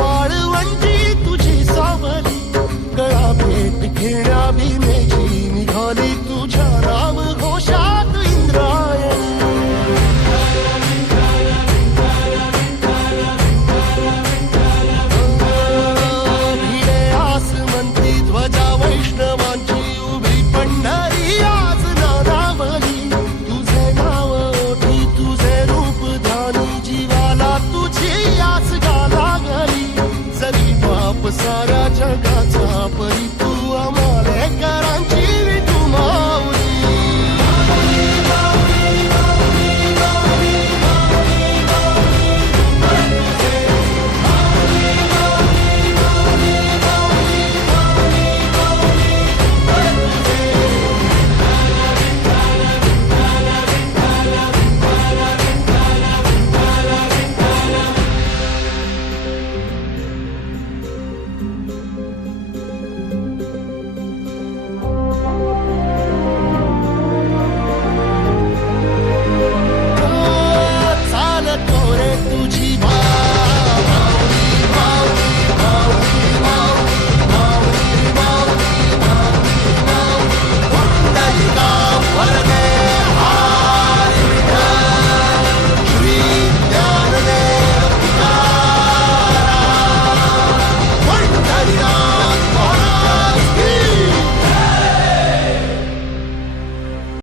वाळवंटी तुझी सावली गळा भेट भी मी